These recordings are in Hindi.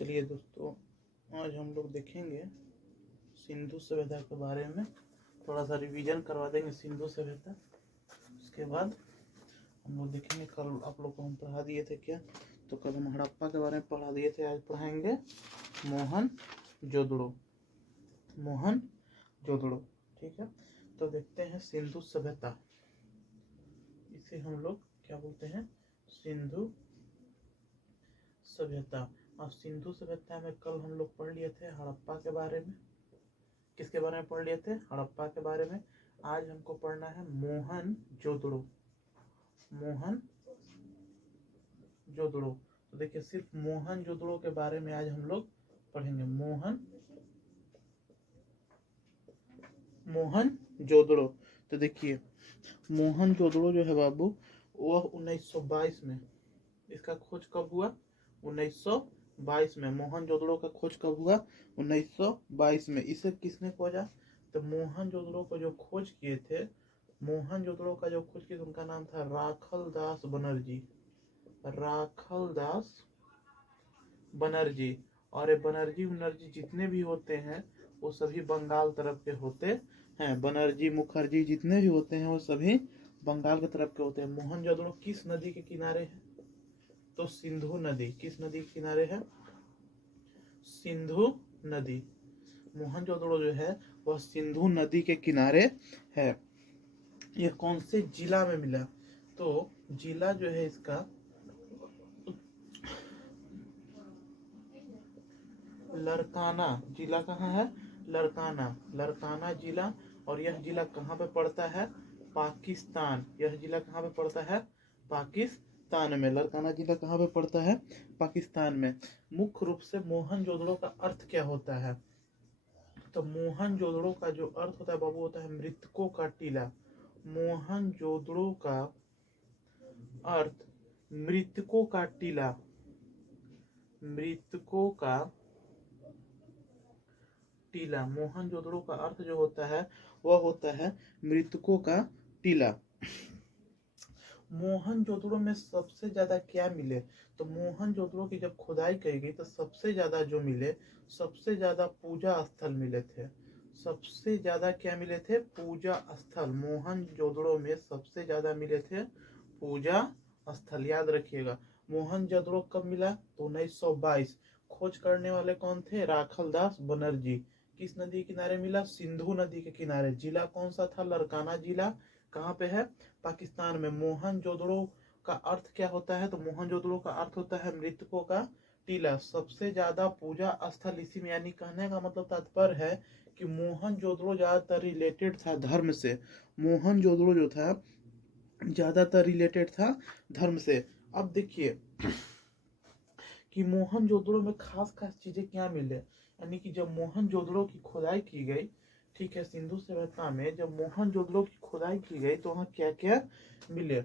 चलिए दोस्तों, आज हम लोग देखेंगे सिंधु सभ्यता के बारे में। थोड़ा सा रिवीजन करवा देंगे सिंधु सभ्यता। उसके बाद हम लोग देखेंगे, कल आप लोग को हम पढ़ा दिए थे क्या, तो कल हम हड़प्पा के बारे में पढ़ा दिए थे, आज पढ़ाएंगे मोहनजोदड़ो। ठीक है, तो देखते हैं सिंधु सभ्यता। इसे हम लोग क्या बोलते हैं, सिंधु सभ्यता। और सिंधु सभ्यता में कल हम लोग पढ़ लिए थे हड़प्पा के बारे में। किसके बारे में पढ़ लिए थे? हड़प्पा के बारे में। आज हमको पढ़ना है मोहनजोदड़ो। तो देखिए, सिर्फ मोहनजोदड़ो के बारे में आज हम लोग पढ़ेंगे। मोहनजोदड़ो। तो देखिए, मोहनजोदड़ो जो है बाबू, वह 1922 में, इसका खोज कब हुआ? 1922 में। मोहनजोदड़ो का खोज कब हुआ? 1922 में। इसे किसने खोजा? तो मोहनजोदड़ो को जो खोज किए थे, उनका नाम था राखलदास बनर्जी। और ये बनर्जी जितने भी होते हैं वो सभी बंगाल तरफ के होते हैं। बनर्जी, मुखर्जी जितने भी होते हैं वो सभी बंगाल की तरफ के होते हैं। मोहनजोदड़ो किस नदी के किनारे है? तो सिंधु नदी। किस नदी के किनारे है? सिंधु नदी। मोहनजोदड़ो जो है वह सिंधु नदी के किनारे है। यह कौन से जिला में मिला? तो जिला जो है इसका लरकाना। जिला कहाँ है? लरकाना जिला। और यह जिला कहाँ पे पड़ता है? पाकिस्तान। यह जिला कहाँ पे पड़ता है? पाकिस्तान में। लरकाना जिला कहाँ पे पड़ता है? पाकिस्तान में। मुख्य रूप से मोहनजोदड़ो का अर्थ क्या होता है? तो मोहनजोदड़ो का जो अर्थ होता है बाबू, होता है मृतकों का टीला। मोहनजोदड़ो का अर्थ मृतकों का टीला। मोहनजोदड़ो का अर्थ जो होता है वह होता है मृतकों का टीला। मोहनजोदड़ो में सबसे ज्यादा क्या मिले? तो मोहनजोदड़ो की जब खुदाई की गई तो सबसे ज्यादा जो मिले, सबसे ज्यादा पूजा स्थल मिले थे। सबसे ज्यादा क्या मिले थे? पूजा स्थल। मोहनजोदड़ो में सबसे ज्यादा मिले थे पूजा स्थल। याद रखिएगा। मोहनजोदड़ो कब मिला? तो 1922। खोज करने वाले कौन थे? राखलदास बनर्जी। किस नदी के किनारे मिला? सिंधु नदी के किनारे। जिला कौन सा था? लरकाना जिला। कहाँ पे है? पाकिस्तान में। मोहनजोदड़ो का अर्थ क्या होता है? तो मोहनजोदड़ो का अर्थ होता है मृतकों का टीला। सबसे ज्यादा पूजा स्थल इसी में, यानी कहने का मतलब तात्पर्य है कि मोहनजोदड़ो ज्यादातर रिलेटेड था धर्म से। मोहनजोदड़ो जो था ज्यादातर रिलेटेड था धर्म से। अब देखिए कि मोहनजोदड़ो में खास चीजें क्या मिले, यानी कि जब मोहनजोदड़ो की खुदाई की गई, ठीक है, सिंधु सभ्यता में जब मोहनजोदड़ो की खुदाई की गई तो वहां क्या क्या मिले?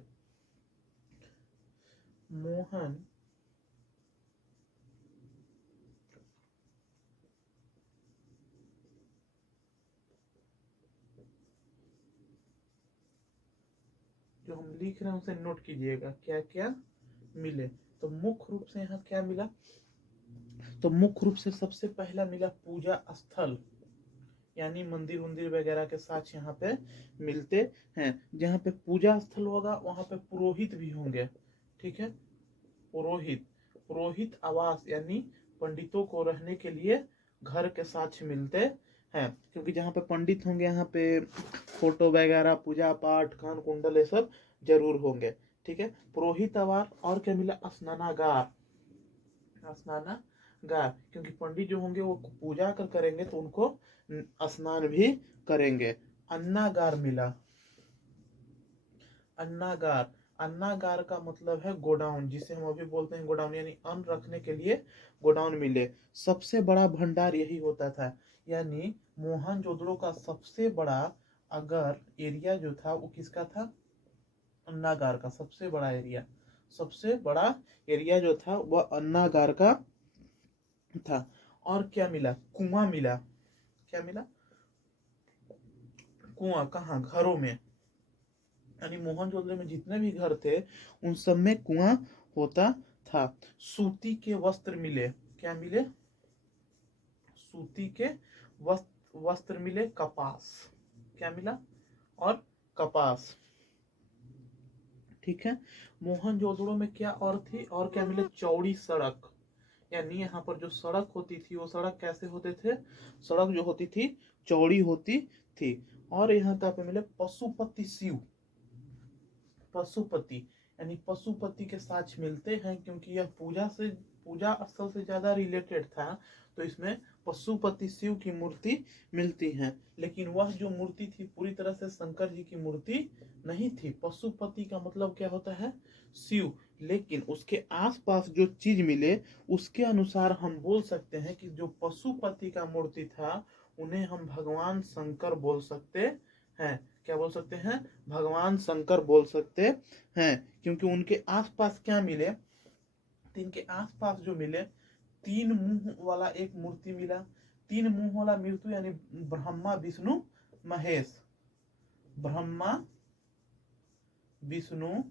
जो हम लिख रहे हैं उसे नोट कीजिएगा, क्या क्या मिले। तो मुख्य रूप से यहाँ क्या मिला? तो मुख्य रूप से सबसे पहला मिला पूजा स्थल, यानी मंदिर उंदिर वगैरह के साथ यहाँ पे मिलते हैं। जहाँ पे पूजा स्थल होगा वहां पे पुरोहित भी होंगे। ठीक है, पुरोहित आवास, यानी पंडितों को रहने के लिए घर के साथ मिलते हैं। क्योंकि जहाँ पे पंडित होंगे यहाँ पे फोटो वगैरह, पूजा पाठ, कान कुंडल, ये सब जरूर होंगे। ठीक है, पुरोहित आवास। और क्या मिला? स्नानागार। क्योंकि पंडित जो होंगे वो पूजा करेंगे तो उनको स्नान भी करेंगे। अन्नागार मिला। अन्नागार का मतलब है गोडाउन, जिसे हम अभी बोलते हैं गोडाउन, यानी अन्न रखने के लिए गोडाउन मिले। सबसे बड़ा भंडार यही होता था, यानी मोहनजोदड़ो का सबसे बड़ा अगर एरिया जो था वो किसका था? अन्नागार का। सबसे बड़ा एरिया जो था वह अन्नागार का था। और क्या मिला? कुआं मिला। क्या मिला? कुआं। कहाँ? घरों में। यानी मोहनजोदड़ो में जितने भी घर थे उन सब में कुआं होता था। सूती के वस्त्र मिले। क्या मिले, सूती के वस्त्र मिले, कपास, क्या मिला, और कपास। ठीक है। मोहनजोदड़ो में क्या और थी, और क्या मिले, चौड़ी सड़क, यानी यहाँ पर जो सड़क होती थी वो सड़क कैसे होते थे, सड़क जो होती थी चौड़ी होती थी। और यहाँ पे मिले पशुपति शिव, पशुपति यानी पशुपति के साक्ष्य मिलते हैं, क्योंकि यह पूजा स्थल से ज्यादा रिलेटेड था, तो इसमें पशुपति शिव की मूर्ति मिलती है। लेकिन वह जो मूर्ति थी पूरी तरह से शंकर जी की मूर्ति नहीं थी। पशुपति का मतलब क्या होता है, शिव, लेकिन उसके आसपास जो चीज मिले उसके अनुसार हम बोल सकते हैं कि जो पशुपति का मूर्ति था उन्हें हम भगवान शंकर बोल सकते हैं। क्या बोल सकते हैं, भगवान शंकर बोल सकते हैं, क्योंकि उनके आसपास क्या मिले, इनके आसपास जो मिले, 3 मुंह वाला एक मूर्ति मिला। 3 मुंह वाला मूर्ति यानी ब्रह्मा विष्णु महेश, ब्रह्मा विष्णु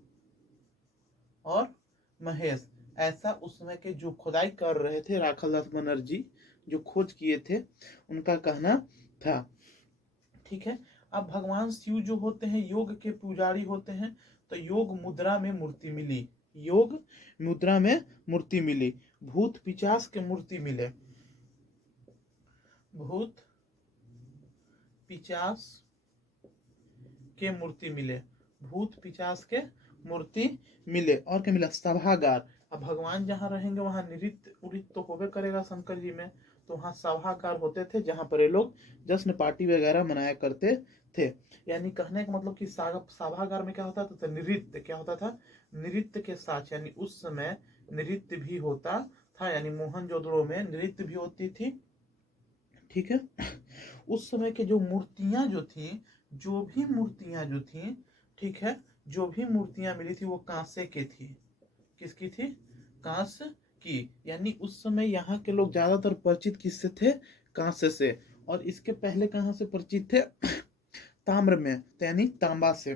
और महेश। ऐसा उस समय के जो खुदाई कर रहे थे राखल दास बनर्जी जो खोज किए थे उनका कहना था। ठीक है। अब भगवान शिव जो होते हैं योग के पुजारी होते हैं, तो योग मुद्रा में मूर्ति मिली, योग मुद्रा में मूर्ति मिली। भूत पिचास के मूर्ति मिले, भूत पिचास के मूर्ति मिले, भूत पिचास के मूर्ति मिले। और क्या मिला, सभागार। अब भगवान जहाँ रहेंगे वहां नृत्य उदित तो होबे करेगा शंकर जी में, तो वहाँ सभागार होते थे जहाँ पर ये लोग जश्न पार्टी वगैरह मनाया करते थे। यानी कहने का मतलब कि सभागार में क्या होता था, तो नृत्य क्या होता था, नृत्य के साथ, यानी उस समय नृत्य भी होता था, यानी मोहनजोदड़ो में नृत्य भी होती थी। ठीक है। उस समय के जो मूर्तियां जो थी, जो भी मूर्तियां जो थी, ठीक है, जो भी मूर्तियां मिली थी वो कांसे की थी। किसकी थी, कांस्य की। यानी उस समय यहाँ के लोग ज्यादातर परिचित किससे थे, कांस्य से। और इसके पहले कहाँ से परिचित थे, ताम्र में, यानी तांबा से।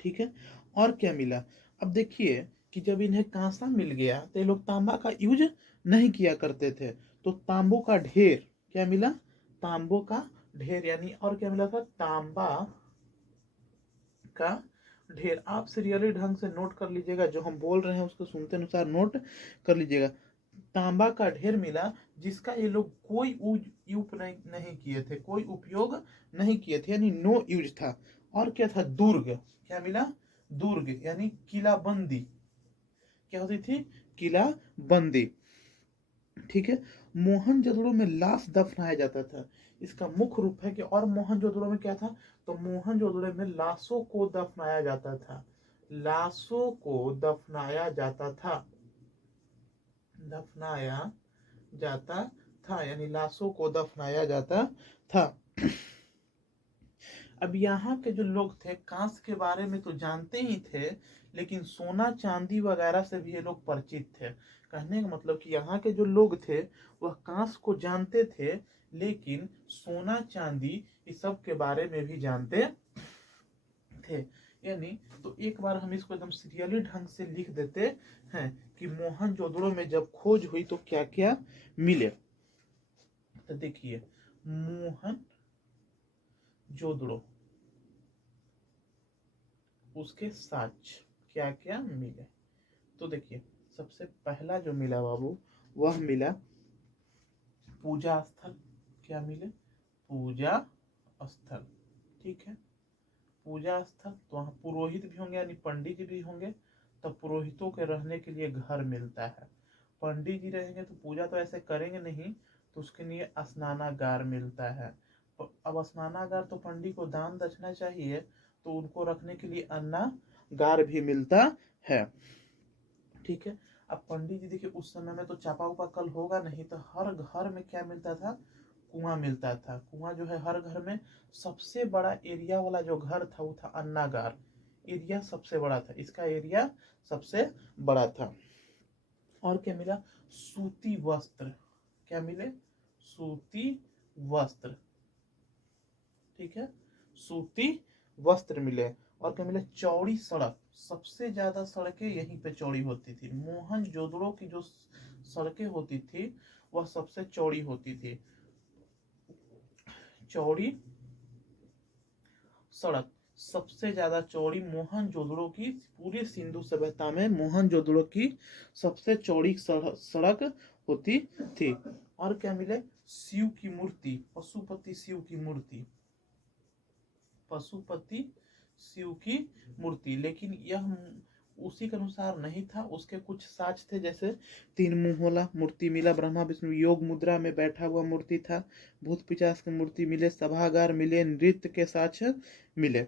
ठीक है। और क्या मिला, अब देखिए कि जब इन्हें कांसा मिल गया तो ये लोग तांबा का यूज नहीं किया करते थे, तो तांबों का ढेर, क्या मिला, तांबों का ढेर। यानी और क्या मिला था, तांबा का ढेर। आप सीरियली ढंग से नोट कर लीजिएगा, जो हम बोल रहे हैं उसको सुनते अनुसार नोट कर लीजिएगा। तांबा का ढेर मिला, जिसका ये लोग कोई यूज नहीं किए थे, कोई उपयोग नहीं किए थे, यानी नो यूज था। और क्या था, दुर्ग, क्या मिला, दुर्ग यानी किलाबंदी, क्या होती थी, किलाबंदी। ठीक है। मोहनजोदड़ो में लाश दफनाया जाता था, इसका मुख्य रूप है कि, और मोहनजोदड़ो में क्या था, तो मोहनजोदड़ो में लाशों को दफनाया जाता था, लाशों को दफनाया जाता था, दफनाया जाता था, यानी लाशों को दफनाया जाता था। अब यहाँ के जो लोग थे कांस के बारे में तो जानते ही थे, लेकिन सोना चांदी वगैरह से भी ये लोग परिचित थे। कहने का मतलब कि यहाँ के जो लोग थे वह कांस को जानते थे, लेकिन सोना चांदी इस सब के बारे में भी जानते थे। यानी तो एक बार हम इसको एकदम सीरियली ढंग से लिख देते हैं कि मोहनजोदड़ो में जब खोज हुई तो क्या क्या मिले। तो देखिए, मोहनजोदड़ो उसके साक्ष्य क्या क्या मिले, तो देखिए सबसे पहला जो मिला बाबू वह मिला पूजा स्थल। क्या मिले, पूजा स्थल। ठीक है। पूजा स्थल, तो वहाँ पुरोहित भी होंगे यानी पंडित जी भी होंगे, तब पुरोहितों के रहने के लिए घर मिलता है। पंडित जी रहेंगे तो पूजा तो ऐसे करेंगे नहीं, तो उसके लिए स्नानागार मिलता है। अब स्नानागार तो पंडित को दान दक्षिणा चाहिए, तो उनको रखने के लिए अन्नागार भी मिलता है। ठीक है। अब पंडित जी देखिए उस समय में तो चापा उपा कल होगा नहीं, तो हर घर में क्या मिलता था, कुआं मिलता था। कुआं जो है हर घर में, सबसे बड़ा एरिया वाला जो घर था वो था अन्नागार, एरिया सबसे बड़ा था, इसका एरिया सबसे बड़ा था। और क्या मिला, सूती वस्त्र। क्या मिले, सूती वस्त्र। ठीक है, सूती वस्त्र मिले। और क्या मिला, चौड़ी सड़क, सबसे ज्यादा सड़कें यहीं पे चौड़ी होती थी। मोहनजोदड़ो की जो सड़कें होती थी वह सबसे चौड़ी होती थी। चौड़ी सड़क सबसे ज्यादा चौड़ी मोहनजोदड़ो की, पूरे सिंधु सभ्यता में मोहनजोदड़ो की सबसे चौड़ी सड़क होती थी। और क्या मिले, शिव की मूर्ति, पशुपति शिव की मूर्ति, पशुपति शिव की मूर्ति। लेकिन यह उसी के अनुसार नहीं था, उसके कुछ साक्ष्य थे, जैसे 3 मुंह वाला मूर्ति मिला, ब्रह्मा विष्णु योग मुद्रा में बैठा हुआ मूर्ति था, भूत पिशाच की मूर्ति मिले, सभागार मिले, नृत्य के साक्ष्य मिले।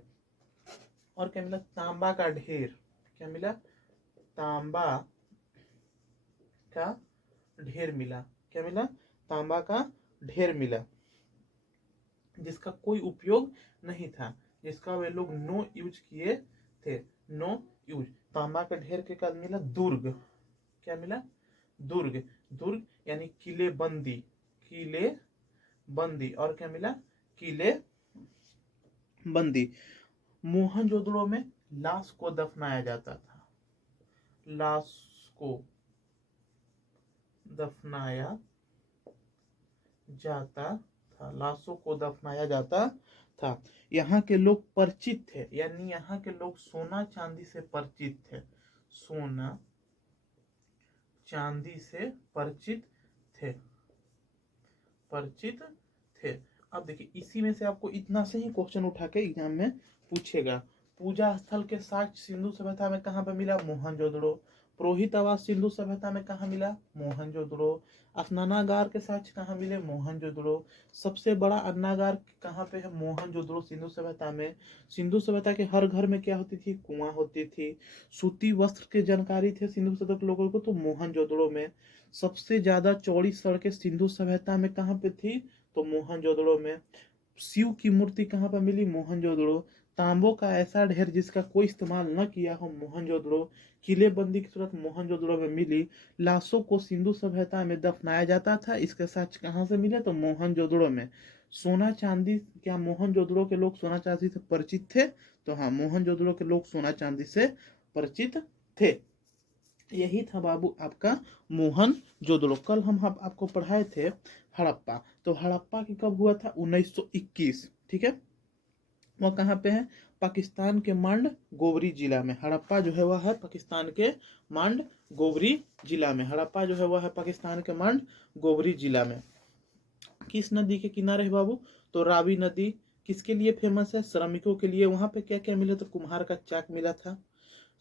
और क्या मिला, तांबा का ढेर, क्या मिला, तांबा का ढेर मिला, क्या मिला, तांबा का ढेर मिला, जिसका कोई उपयोग नहीं था, जिसका वे लोग नो यूज किए थे, नो यूज। तांबा का ढेर के बाद मिला दुर्ग, क्या मिला, दुर्ग, दुर्ग यानी किले बंदी, किले बंदी। और क्या मिला, किले बंदी। मोहनजोदड़ो में लाश को दफनाया जाता था, लाश को दफनाया जाता था, लाशों को दफनाया जाता था। यहाँ के लोग परिचित थे, यानी यहाँ के लोग सोना चांदी से परिचित थे, सोना चांदी से परिचित थे, परिचित थे। अब देखिए, इसी में से आपको इतना से ही क्वेश्चन उठा के एग्जाम में पूछेगा। पूजा स्थल के साक्ष्य सिंधु सभ्यता में कहाँ पे मिला, मोहनजोदड़ो। पुरोहित आवास सिंधु सभ्यता में कहाँ मिला, मोहनजोदड़ो। स्नानागार के साक्ष्य कहाँ मिले, मोहनजोदड़ो। सबसे बड़ा अन्नागार कहाँ पे है, मोहनजोदड़ो सिंधु सभ्यता में। सिंधु सभ्यता के हर घर में क्या होती थी, कुआं होती थी। सूती वस्त्र की जानकारी थे सिंधु सभ्यता के लोगों को, तो मोहनजोदड़ो में। सबसे ज्यादा चौड़ी सड़कें सिंधु सभ्यता में कहाँ पे थी, तो मोहनजोदड़ो में। शिव की मूर्ति कहाँ पर मिली, मोहनजोदड़ो। तांबों का ऐसा ढेर जिसका कोई इस्तेमाल न किया हो, मोहनजोदड़ो। किलेबंदी की सूरत मोहनजोदड़ो में मिली। लाशों को सिंधु सभ्यता में दफनाया जाता था, इसके साक्ष्य कहाँ से मिले, तो मोहनजोदड़ो में। सोना चांदी, क्या मोहनजोदड़ो के लोग सोना चांदी से परिचित थे, तो हाँ, मोहनजोदड़ो के लोग सोना चांदी से परिचित थे। यही था बाबू आपका मोहनजोदड़ो। कल हम आपको पढ़ाए थे हड़प्पा, तो हड़प्पा की कब हुआ था, 1921, ठीक है। वह कहाँ पे है, पाकिस्तान के मांड गोवरी जिला में। हड़प्पा जो है वह है पाकिस्तान के मांड गोवरी जिला में। हड़प्पा जो है वह है पाकिस्तान के मांड गोवरी जिला में। किस नदी के किनारे है बाबू, तो रावी नदी। किसके लिए फेमस है, श्रमिकों के लिए। वहां पे क्या क्या मिला, तो कुम्हार का चाक मिला था,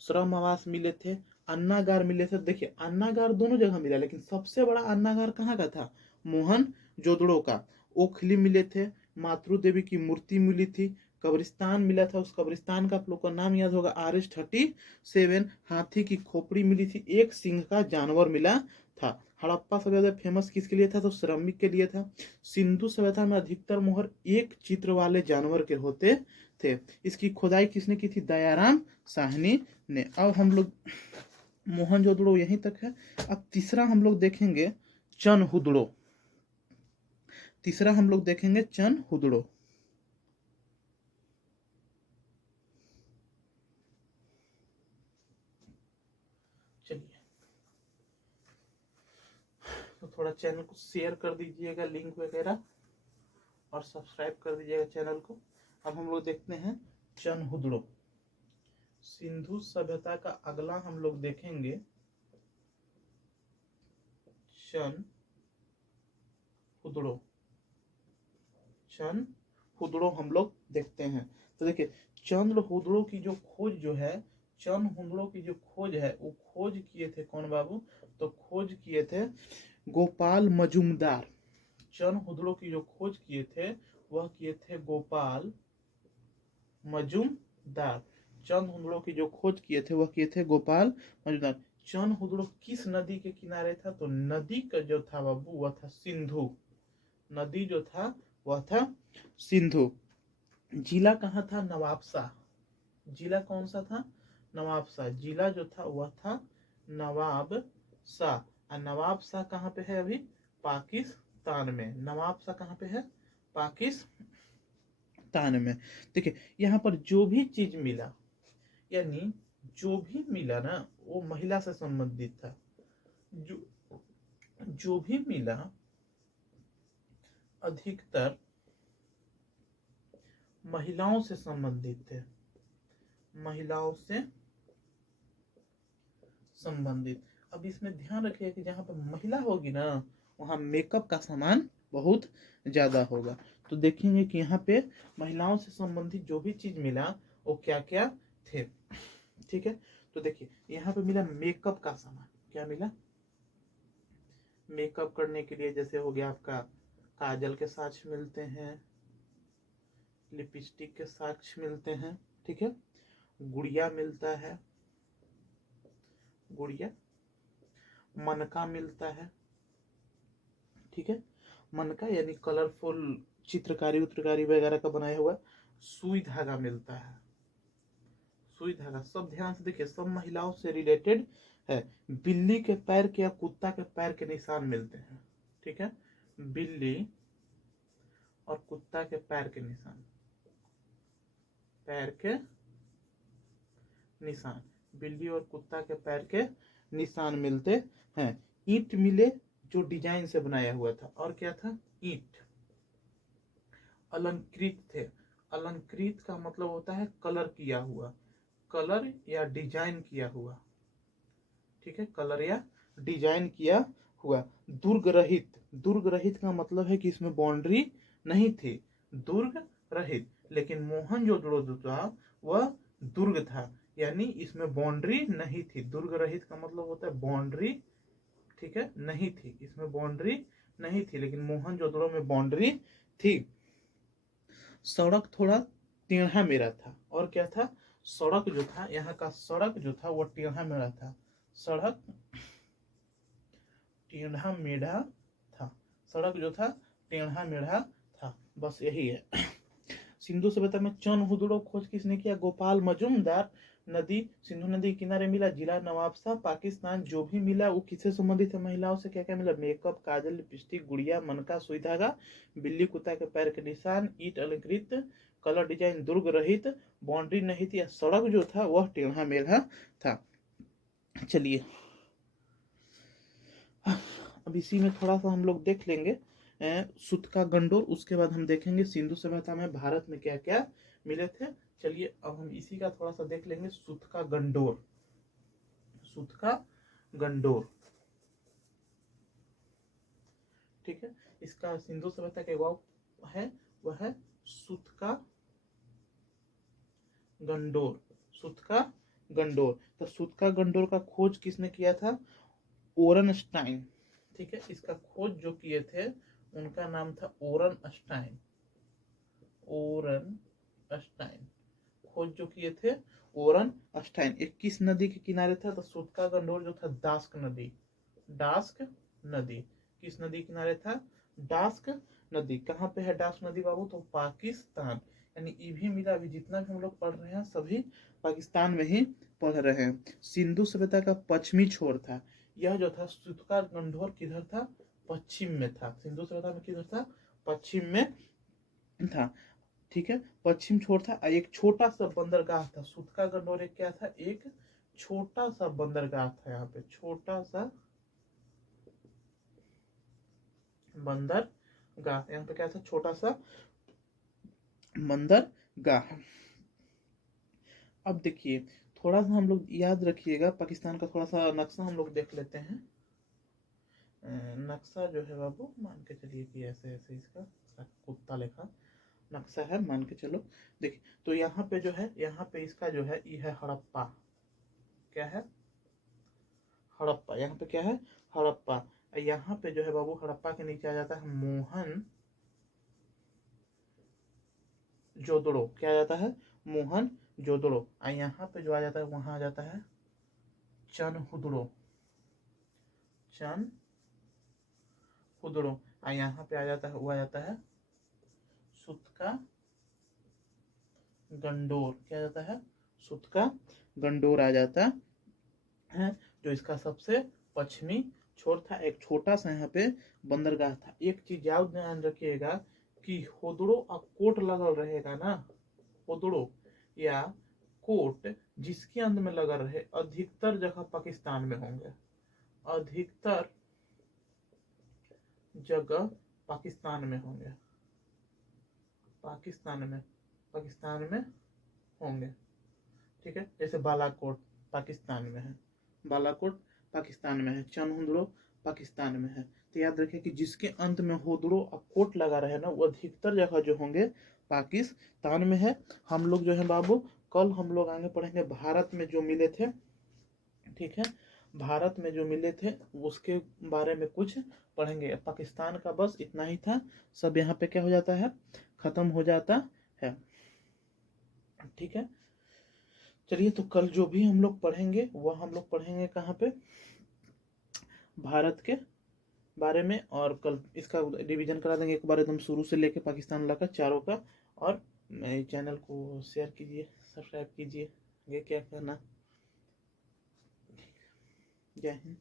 श्रम आवास मिले थे, अन्नागार मिले थे। देखिए, अन्नागार दोनों जगह मिला, लेकिन सबसे बड़ा अन्नागार कहाँ का था, मोहनजोदड़ो का। ओखली मिले थे, मातृ देवी की मूर्ति मिली थी, कब्रिस्तान मिला था। उस कब्रिस्तान का आप लोग का नाम याद होगा, RS-37। हाथी की खोपड़ी मिली थी, एक सिंह का जानवर मिला था। हड़प्पा सबसे ज्यादा फेमस किसके लिए था, तो श्रमिक के लिए था। सिंधु सभ्यता में अधिकतर मोहर एक चित्र वाले जानवर के होते थे। इसकी खुदाई किसने की थी, दयाराम साहनी ने। अब हम लोग, मोहनजोदड़ो यहीं तक है। अब तीसरा हम लोग देखेंगे चनहुदड़ो। तीसरा हम लोग देखेंगे चनहुदड़ो। चलिए, तो थोड़ा चैनल को शेयर कर दीजिएगा, लिंक वगैरह, और सब्सक्राइब कर दीजिएगा चैनल को। अब हम लोग देखते हैं चनहुदड़ो। सिंधु सभ्यता का अगला हम लोग देखेंगे चनहुदड़ो। चनहुदड़ो हम लोग देखते हैं। तो देखिए, चंद्रहुदड़ो की जो खोज जो है, चनहुदड़ो की जो खोज है, वो खोज किए थे कौन बाबू, तो खोज किए थे गोपाल मजूमदार। चनहुदड़ो की जो खोज किए थे वह किए थे गोपाल मजूमदार। चनहुदड़ो की जो खोज किए थे वह किए थे गोपाल मजूमदार। चनहुदड़ो किस नदी के किनारे था, तो नदी का जो था बाबू वह था सिंधु। नदी जो था वह था सिंधु। जिला कहाँ था, नवाबशाह। जिला कौन सा था, नवाबशाह। जिला जो था वह था नवाबशाह। और नवाबशाह कहाँ पे है, अभी पाकिस्तान में। नवाबशाह कहाँ पे है, पाकिस्तान तान में। देखिए यहाँ पर जो भी चीज मिला, यानी जो भी मिला ना वो महिला से संबंधित था। जो जो भी मिला अधिकतर महिलाओं से संबंधित थे, महिलाओं से संबंधित। अब इसमें ध्यान रखिए कि जहां पर महिला होगी ना वहां मेकअप का सामान बहुत ज्यादा होगा। तो देखेंगे कि यहाँ पे महिलाओं से संबंधित जो भी चीज मिला वो क्या क्या थे। ठीक है, तो देखिए यहाँ पे मिला मेकअप का सामान। क्या मिला? मेकअप करने के लिए जैसे हो गया आपका काजल के साक्ष मिलते हैं, लिपस्टिक के साक्ष मिलते हैं, ठीक है, गुड़िया मिलता है, गुड़िया, मनका मिलता है, ठीक है, मनका यानी कलरफुल चित्रकारी उत्रकारी वगैरह का बनाया हुआ, सुई धागा मिलता है, सुई धागा। सब ध्यान से देखिए, सब महिलाओं से रिलेटेड है। बिल्ली के पैर के या कुत्ता के पैर के निशान मिलते हैं, ठीक है, बिल्ली और कुत्ता के पैर के निशान, पैर के निशान, बिल्ली और कुत्ता के पैर के निशान मिलते हैं। ईंट मिले जो डिजाइन से बनाया हुआ था, और क्या था? ईंट। अलंकृत थे, अलंकृत का मतलब होता है कलर किया हुआ, कलर या डिजाइन किया हुआ, ठीक है, कलर या डिजाइन किया हुआ। दुर्ग रहित, दुर्ग रहित का मतलब है कि इसमें बाउंड्री नहीं थी, दुर्ग रहित। लेकिन मोहनजोदड़ो जो था वह दुर्ग था, यानी इसमें बाउंड्री नहीं थी। दुर्ग रहित का मतलब होता है बाउंड्री, ठीक है, नहीं थी, इसमें बाउंड्री नहीं थी, लेकिन मोहनजोदड़ो में बाउंड्री थी। सड़क थोड़ा टेढ़ा मेढ़ा था, और क्या था? सड़क जो था, यहाँ का सड़क जो था वो टेढ़ा मेढ़ा था, सड़क टेढ़ा मेढ़ा था, सड़क जो था टेढ़ा मेढ़ा था, बस यही है। सिंधु सभ्यता में चन हुदड़ो खोज किसने किया? गोपाल मजुमदार। नदी, सिंधु नदी के किनारे मिला, जिला नवाबशाह, पाकिस्तान। जो भी मिला वो किससे संबंधित है? महिलाओं से। क्या क्या मिला? मेकअप, काजल, लिपस्टिक, गुड़िया, मनका, सुई धागा, बिल्ली कुत्ता के पैर के निशान, ईंट अलंकृत, कलर डिजाइन दुर्ग रहित, बाउंड्री नहीं थी, सड़क जो था वह टेढ़ा मेढ़ा था। चलिए अब इसी में थोड़ा सा हम लोग देख लेंगे सूत का गंडोर, उसके बाद हम देखेंगे सिंधु सभ्यता में भारत में क्या क्या मिले थे। चलिए अब हम इसी का थोड़ा सा देख लेंगे, सूत का गंडोर, सूत का गंडोर, ठीक है। इसका सिंधु सभ्यता का वाव है, वह है सूत का गंडोर, सूत का गंडोर। तो सूत का गंडोर का खोज किसने किया था? ओरनस्टाइन, ठीक है। इसका खोज जो किए थे उनका नाम था ओरनस्टाइन, ओरनस्टाइन, खोज जो किए थे ओरनस्टाइन। एक किस नदी के किनारे था? तो सूत का गंडोर जो था दास्क नदी, डास्क नदी। किस नदी किनारे था? डास्क नदी। कहाँ पे है डास्क नदी बाबू? तो पाकिस्तान, यानी ये भी मिला। अभी जितना भी हम लोग पढ़ रहे हैं सभी पाकिस्तान में ही पढ़ रहे हैं। सिंधु सभ्यता का पश्चिमी छोर था, यह जो था सूत का गंडोर किधर था? पश्चिम में था। सिंधु सभ्यता में किधर था? पश्चिम में था, ठीक है, पश्चिम छोर था। एक छोटा सा बंदरगाह था, सूत का गंडोर एक क्या था? एक छोटा सा बंदरगाह था, यहाँ पे छोटा सा बंदरगाह, यहाँ पे क्या था? छोटा सा बंदरगाह। अब देखिए थोड़ा सा हम लोग याद रखिएगा, पाकिस्तान का थोड़ा सा नक्शा हम लोग देख लेते हैं। नक्शा जो है बाबू मान के चलिए कि ऐसे ऐसे इसका कुत्ता लेखा नक्शा है, मान के चलो। देखिए तो यहाँ पे जो है, यहाँ पे इसका जो है ये है हड़प्पा। क्या है? हड़प्पा। यहाँ पे क्या है? हड़प्पा। यहाँ पे जो है बाबू हड़प्पा के नीचे आ जाता है मोहन जोदड़ो। क्या आ जाता है? मोहन जोदड़ो। यहाँ पे जो आ जाता है वहां आ जाता है चन हुदड़ो, चन हुदड़ो। यहाँ पे आ जाता है, वो आ जाता है सूत का गंडोर। क्या जाता है? सूत का गंडोर आ जाता है, जो इसका सबसे पश्चिमी छोर था। एक छोटा सा यहाँ पे बंदरगाह था। एक चीज याद ध्यान रखिएगा कि होदड़ो और कोट लगल रहेगा ना, होदड़ो या कोट जिसके अंत में लगा रहे अधिकतर जगह पाकिस्तान में होंगे, अधिकतर जगह पाकिस्तान में होंगे, पाकिस्तान में होंगे। ठीक है, जैसे बालाकोट पाकिस्तान में है, बालाकोट पाकिस्तान में है, चनहुदड़ो पाकिस्तान में है। तो याद रखें कि जिसके अंत में होदड़ो और कोट लगा रहे ना वो अधिकतर जगह जो होंगे पाकिस्तान में है। हम लोग जो है बाबू कल हम लोग आगे पढ़ेंगे भारत में जो मिले थे। ठीक है, भारत में जो मिले थे उसके बारे में कुछ पढ़ेंगे। पाकिस्तान का बस इतना ही था, सब यहाँ पे क्या हो जाता है, खत्म हो जाता है। ठीक है, चलिए तो कल जो भी हम लोग पढ़ेंगे वह हम लोग पढ़ेंगे कहाँ पे, भारत के बारे में। और कल इसका रिवीजन करा देंगे एक बार एकदम शुरू से लेके पाकिस्तान तक चारों का। और मेरे चैनल को शेयर कीजिए, सब्सक्राइब कीजिए, ये क्या करना। जय हिंद।